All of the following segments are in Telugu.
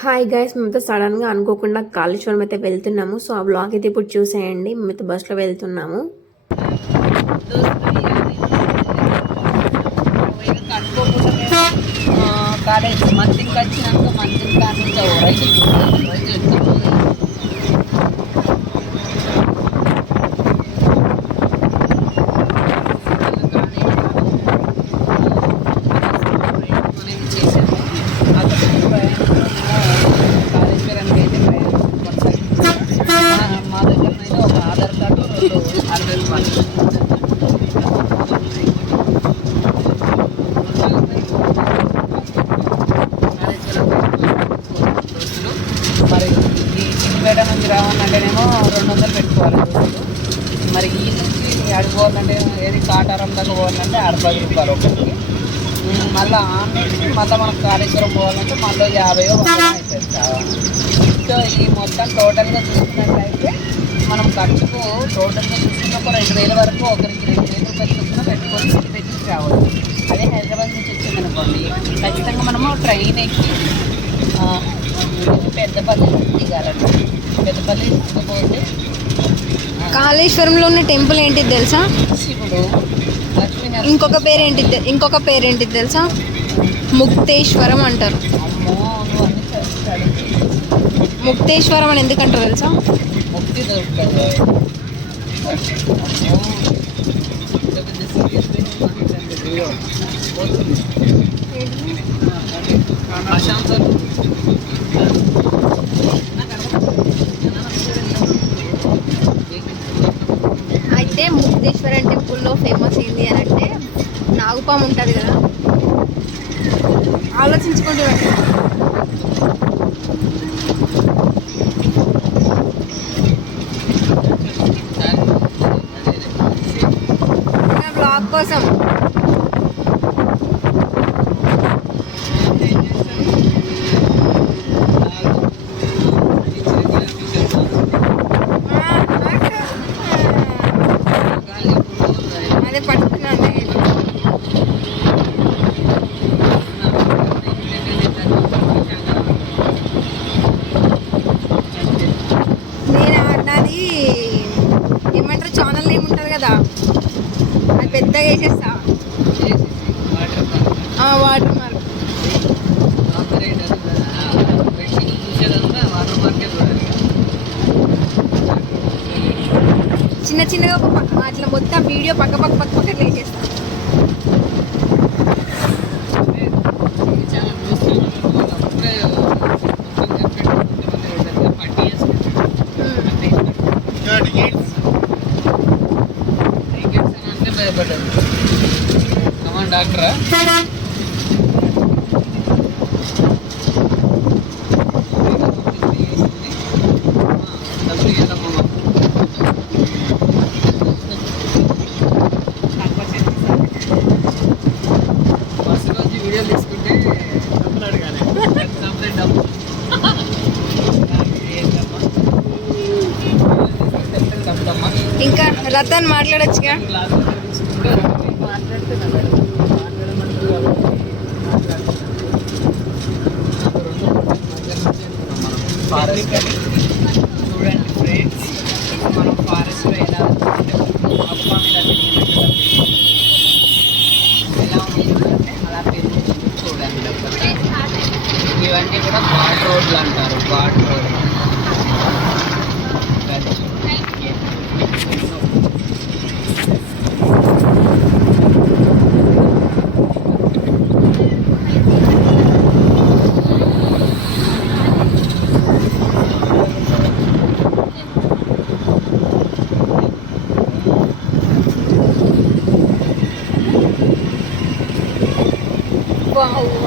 హాయ్ గైస్, మేమైతే సడన్గా అనుకోకుండా కాళేశ్వరం అయితే వెళ్తున్నాము. సో ఆ బ్లాగ్ అయితే ఇప్పుడు చూసేయండి. మేమైతే బస్సులో వెళ్తున్నాము. కాలేజ్ మంత్రికి వచ్చినాక మంత్రి దాని నుంచి మా దగ్గర అయితే ఒక ఆధార్ కార్డు 60 మరి ఈ సిద్దిపేట నుంచి రావాలంటేనేమో 200 పెట్టుకోవాలి దోస్తులు. మరి ఈ నుంచి అడిగిపోవాలంటే ఏది కాటారం దాకా పోవాలంటే 60 రూపాయలు ఒకరికి. మళ్ళీ నుంచి మళ్ళీ మనకు కాళేశ్వరం పోవాలంటే మళ్ళీ 50 అవుతుంది కావాలి. సో ఈ మొత్తం టోటల్గా చూసుకున్నట్లయితే మనం ఖర్చుకు టోటల్గా చూసుకున్నప్పుడు 2000 వరకు ఒకరికి 2000 రూపాయలు చొప్పున పెట్టుకొని పెట్టి రావచ్చు. అదే హైదరాబాద్ నుంచి వచ్చిందనుకోండి, ఖచ్చితంగా మనము ట్రైన్ ఎక్కి పెద్దపల్లి దిగాలంట. పెద్దపల్లి దిగకపోతే కాళేశ్వరంలో ఉన్న టెంపుల్ ఏంటిది తెలుసా? శివుడు, లక్ష్మీ ఇంకొక పేరేంటిది తెలుసా? ముక్తేశ్వరం అంటారు. అమ్మో నువ్వు అన్ని చదువుతాడు. ముక్తేశ్వరం అని ఎందుకంటారు తెలుసా? ముక్తి దొరుకుతుంది. అయితే ముక్తేశ్వరం టెంపుల్లో ఫేమస్ ఏంటి అని అంటే నాగుపాము ఉంటుంది కదా, ఆలోచించుకుంటూ బ్లాగ్ కోసం అదే పట్టుకున్నాను. నేను నాది ఏమంటారు ఛానల్ నేమ్ ఉంటుంది కదా, అది పెద్దగా వేసేస్తా. వాటర్ మార్క్ చిన్న చిన్నగా అట్లా మొత్తం వీడియో పక్క వేసేస్తా. డాక్టరా వీడియో తీసుకుంటే డబ్బులు అడగాలి. ఇంకా రతన్ మాట్లాడొచ్చుగా. ఫారెస్ట్ చూడండి ఫ్రెండ్స్, మనం ఫారెస్ట్లో ఎలా అప్ప మీద ఎలా ఉంటుందంటే అలా పెరుగుతుంది చూడండి. ఇవన్నీ కూడా ఘాట్ రోడ్లు అంటారు. ఘాట్ రోడ్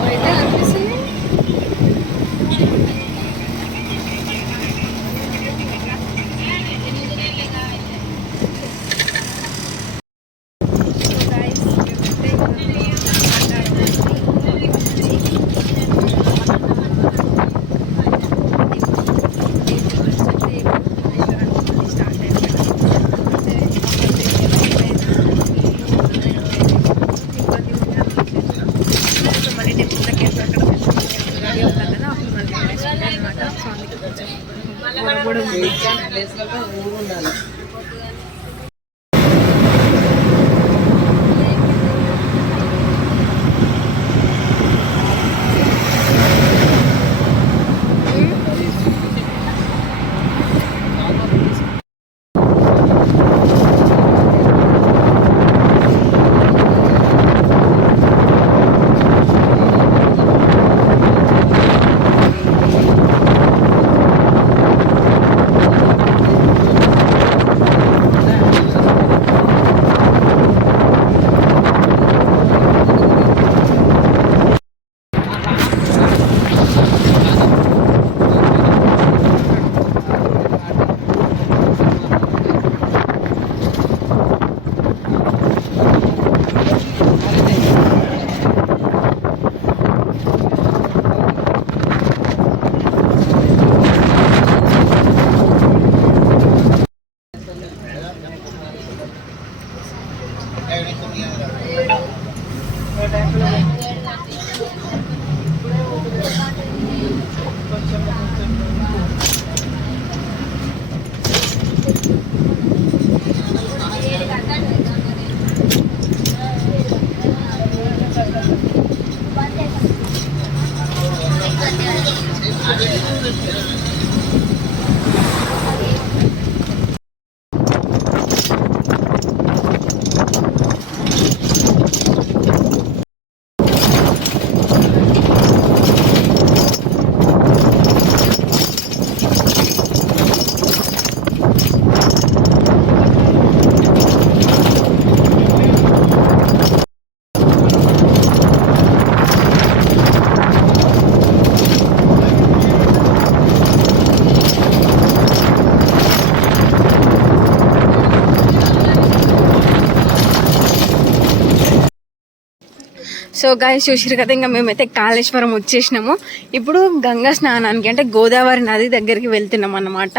అయితే అనిపిస్తుంది. ఇట్లాంటి ప్లేస్లలో ఊరు ఉండాలి. సో గాయస్ చూసారు కదా, ఇంకా మేమైతే కాళేశ్వరం వచ్చేసినాము. ఇప్పుడు గంగా స్నానానికి అంటే గోదావరి నది దగ్గరికి వెళ్తున్నాం అన్నమాట.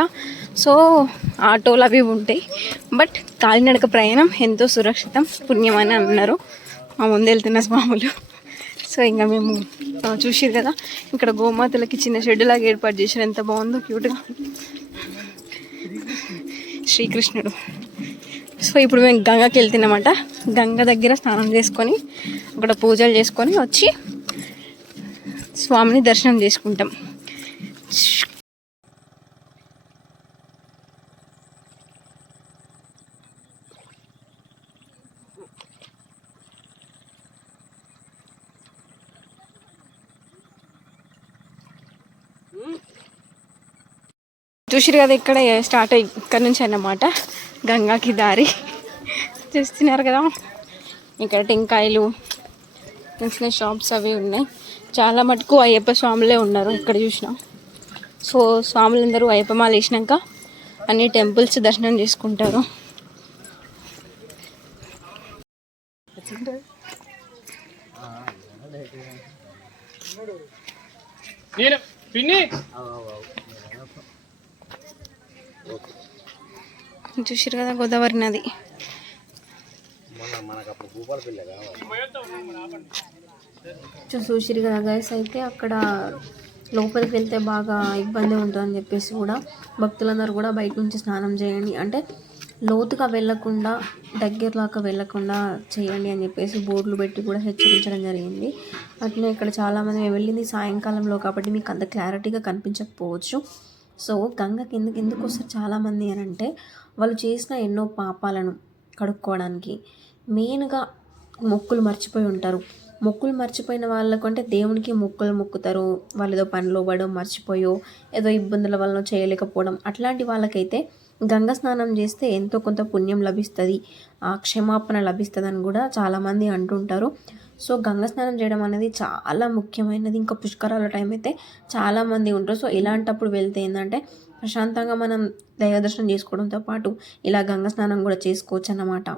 సో ఆటోలు అవి ఉంటాయి, బట్ కాలినడక ప్రయాణం ఎంతో సురక్షితం, పుణ్యం అని అన్నారు మా ముందు వెళ్తున్న స్వాములు. సో ఇంకా మేము చూసారు కదా, ఇక్కడ గోమాతలకి చిన్న షెడ్ లాగా ఏర్పాటు చేశారు. ఎంత బాగుందో, క్యూట్గా శ్రీకృష్ణుడు. సో ఇప్పుడు మేము గంగకి వెళ్తున్నామట. గంగ దగ్గర స్నానం చేసుకొని అక్కడ పూజలు చేసుకొని వచ్చి స్వామిని దర్శనం చేసుకుంటాం. చూసిరు కదా, ఇక్కడ స్టార్ట్ అయ్యి ఇక్కడ నుంచి అన్నమాట గంగాకి దారి. చూస్తున్నారు కదా, ఇక్కడ టెంకాయలు, చిన్న షాప్స్ అవి ఉన్నాయి. చాలా మటుకు అయ్యప్ప స్వాములే ఉన్నారు ఇక్కడ చూసిన. సో స్వాములందరూ అయ్యప్ప మాల వేసినాక అన్ని టెంపుల్స్ దర్శనం చేసుకుంటారు. చూసారు కదా గోదావరి నది. చూసిరు కదా గైస్, అయితే అక్కడ లోపలికి వెళ్తే బాగా ఇబ్బంది ఉంటుందని చెప్పేసి కూడా భక్తులందరూ కూడా బయట నుంచి స్నానం చేయండి, అంటే లోతుగా వెళ్ళకుండా దగ్గరలాగా వెళ్ళకుండా చేయండి అని చెప్పేసి బోర్డులు పెట్టి కూడా హెచ్చరించడం జరిగింది. అట్లనే ఇక్కడ చాలామంది మేము వెళ్ళింది సాయంకాలంలో కాబట్టి మీకు అంత క్లారిటీగా కనిపించకపోవచ్చు. సో గంగకి ఎందుకు వస్తారు చాలామంది అని అంటే, వాళ్ళు చేసిన ఎన్నో పాపాలను కడుక్కోవడానికి, మెయిన్గా మొక్కులు మర్చిపోయి ఉంటారు. మొక్కులు మర్చిపోయిన వాళ్ళకంటే దేవునికి మొక్కులు మొక్కుతారు, వాళ్ళు ఏదో పనిలో పడో మర్చిపోయో ఏదో ఇబ్బందుల వల్ల చేయలేకపోవడం, అట్లాంటి వాళ్ళకైతే గంగ స్నానం చేస్తే ఎంతో కొంత పుణ్యం లభిస్తుంది, క్షమాపణ లభిస్తుంది అని కూడా చాలామంది అంటుంటారు. సో గంగ స్నానం చేయడం అనేది చాలా ముఖ్యమైనది. ఇంకా పుష్కరాల టైం అయితే చాలామంది ఉంటారు. సో ఇలాంటప్పుడు వెళ్తే ఏంటంటే ప్రశాంతంగా మనం దైవ దర్శనం చేసుకోవడంతో పాటు ఇలా గంగ స్నానం కూడా చేసుకోవచ్చు అన్నమాట.